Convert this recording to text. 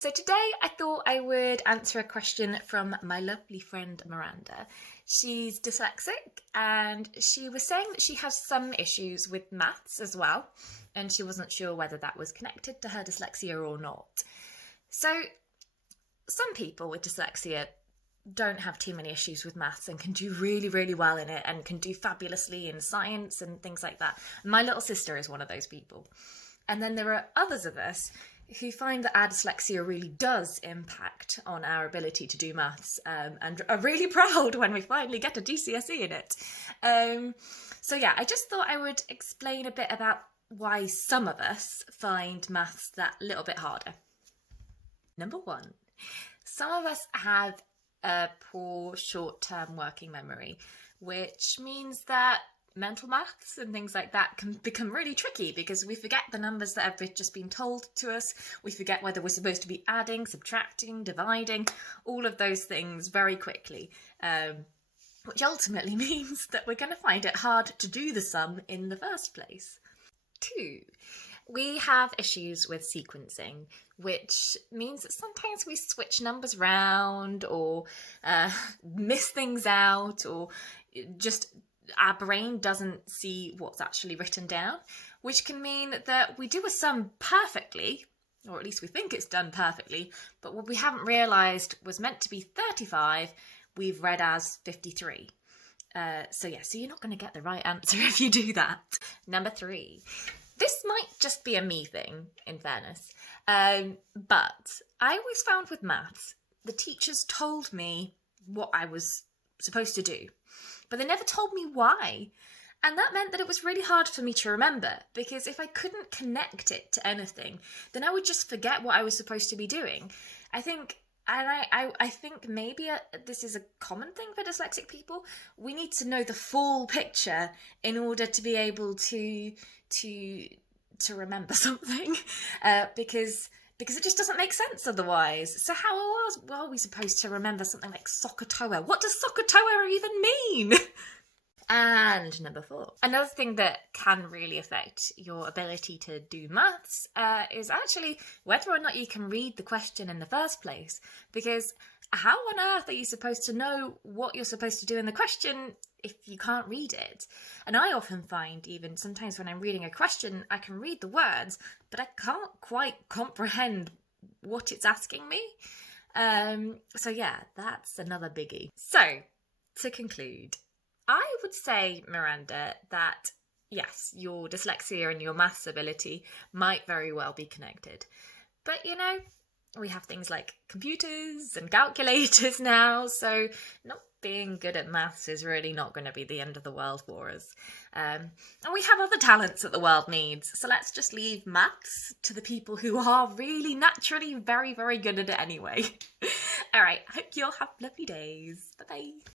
So today I thought I would answer a question from my lovely friend Miranda. She's dyslexic and she was saying that she has some issues with maths as well, and she wasn't sure whether that was connected to her dyslexia or not. So some people with dyslexia don't have too many issues with maths and can do really, really well in it and can do fabulously in science and things like that. My little sister is one of those people. And then there are others of us who find that our dyslexia really does impact on our ability to do maths, and are really proud when we finally get a GCSE in it. So yeah, I just thought I would explain a bit about why some of us find maths that little bit harder. Number one, some of us have a poor short-term working memory, which means that mental maths and things like that can become really tricky because we forget the numbers that have just been told to us. We forget whether we're supposed to be adding, subtracting, dividing, all of those things very quickly, which ultimately means that we're going to find it hard to do the sum in the first place. 2. We have issues with sequencing, which means that sometimes we switch numbers around or miss things out, or just our brain doesn't see what's actually written down, which can mean that we do a sum perfectly, or at least we think it's done perfectly, but what we haven't realised was meant to be 35, we've read as 53. So you're not going to get the right answer if you do that. Number 3. This might just be a me thing, in fairness, but I always found with maths, the teachers told me what I was supposed to do, but they never told me why. And that meant that it was really hard for me to remember, because if I couldn't connect it to anything, then I would just forget what I was supposed to be doing. I think maybe this is a common thing for dyslexic people. We need to know the full picture in order to be able to remember something, because it just doesn't make sense otherwise. So how are we supposed to remember something like Sokotoa? What does Sokotoa even mean? And number 4, another thing that can really affect your ability to do maths is actually whether or not you can read the question in the first place. Because how on earth are you supposed to know what you're supposed to do in the question if you can't read it? And I often find, even sometimes when I'm reading a question, I can read the words, but I can't quite comprehend what it's asking me. So yeah, that's another biggie. So, to conclude, I would say, Miranda, that yes, your dyslexia and your maths ability might very well be connected. But you know, we have things like computers and calculators now, so not being good at maths is really not going to be the end of the world for us. And we have other talents that the world needs, so let's just leave maths to the people who are really naturally very, very good at it anyway. All right, I hope you all have lovely days. Bye-bye.